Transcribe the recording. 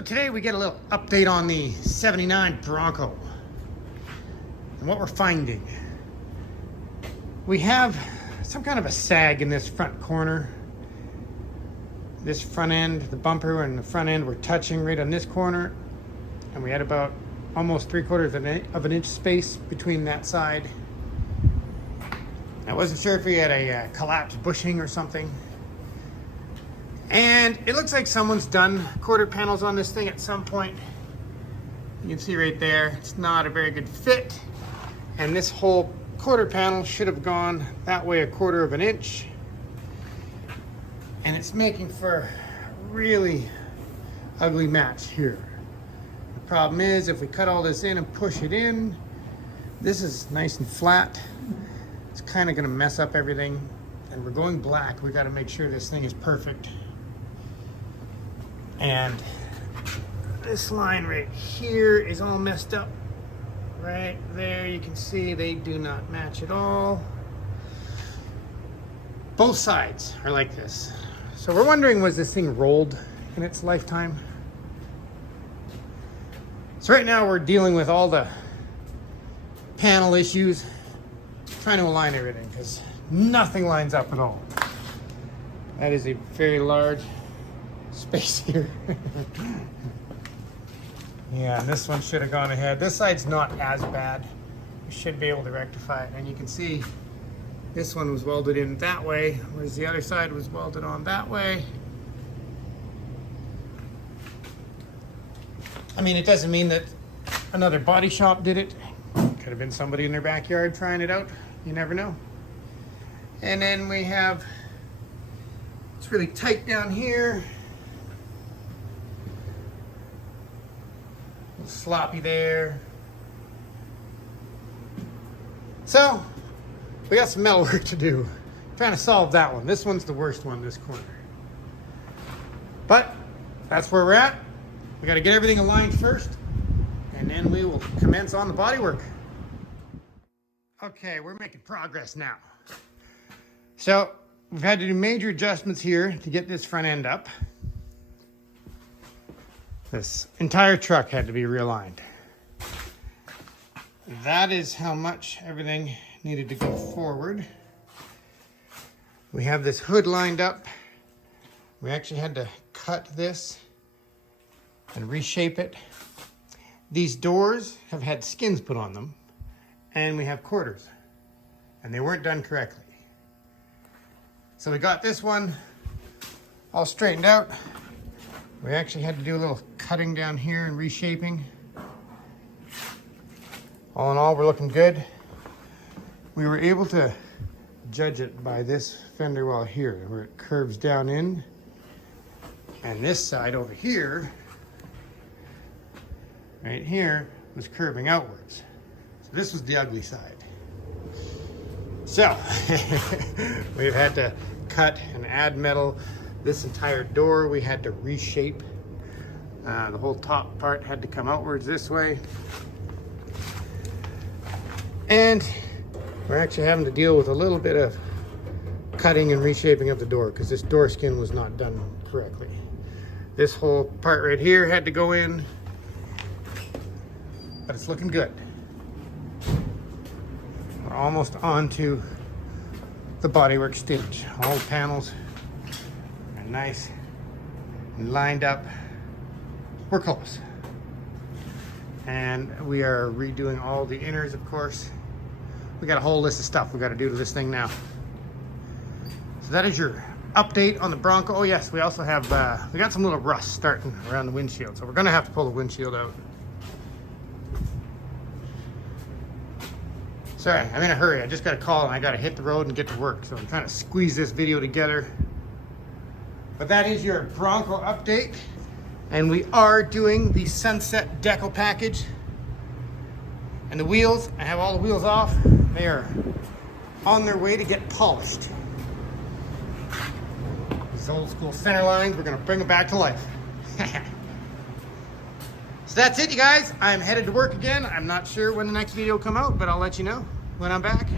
So today we get a little update on the 79 Bronco and what we're finding. We have some kind of a sag in this front corner. This front end, the bumper and the front end were touching right on this corner, and we had about almost 3/4 of an inch space between that side. I wasn't sure if we had a collapsed bushing or something. And it looks like someone's done quarter panels on this thing at some point. You can see right there, it's not a very good fit. And this whole quarter panel should have gone that way 1/4 of an inch. And it's making for a really ugly match here. The problem is, if we cut all this in and push it in, this is nice and flat. It's kind of gonna mess up everything. And we're going black. We gotta make sure this thing is perfect. And this line right here is all messed up. Right there, you can see they do not match at all. Both sides are like this. So we're wondering, was this thing rolled in its lifetime? So right now we're dealing with all the panel issues, trying to align everything because nothing lines up at all. That is a very large space here. Yeah, and this one should have gone ahead. This side's not as bad. We should be able to rectify it. And you can see this one was welded in that way, whereas the other side was welded on that way. I mean, it doesn't mean that another body shop did it. Could have been somebody in their backyard trying it out. You never know. And then we have, it's really tight down here. A little sloppy there. So, we got some metal work to do. Trying to solve that one. This one's the worst one, this corner. But, that's where we're at. We got to get everything aligned first, and then we will commence on the bodywork. Okay, we're making progress now. So, we've had to do major adjustments here to get this front end up. This entire truck had to be realigned. That is how much everything needed to go forward. We have this hood lined up. We actually had to cut this and reshape it. These doors have had skins put on them, and we have quarters, and they weren't done correctly. So we got this one all straightened out. We actually had to do a little cutting down here and reshaping. All in all, we're looking good. We were able to judge it by this fender well here, where it curves down in. And this side over here, right here, was curving outwards. So this was the ugly side. So, we've had to cut and add metal. This entire door we had to reshape. The whole top part had to come outwards this way. And we're actually having to deal with a little bit of cutting and reshaping of the door because this door skin was not done correctly. This whole part right here had to go in, but it's looking good. We're almost on to the bodywork stage. All the panels are nice and lined up. We're close. And we are redoing all the inners, of course. We got a whole list of stuff we got to do to this thing now. So that is your update on the Bronco. Oh yes, we also have, we got some little rust starting around the windshield. So we're gonna have to pull the windshield out. Sorry, I'm in a hurry. I just got a call and I got to hit the road and get to work. So I'm trying to squeeze this video together. But that is your Bronco update. And we are doing the Sunset Decal package. And the wheels, I have all the wheels off. They are on their way to get polished. These old school center lines, we're gonna bring them back to life. So that's it, you guys. I'm headed to work again. I'm not sure when the next video will come out, but I'll let you know when I'm back.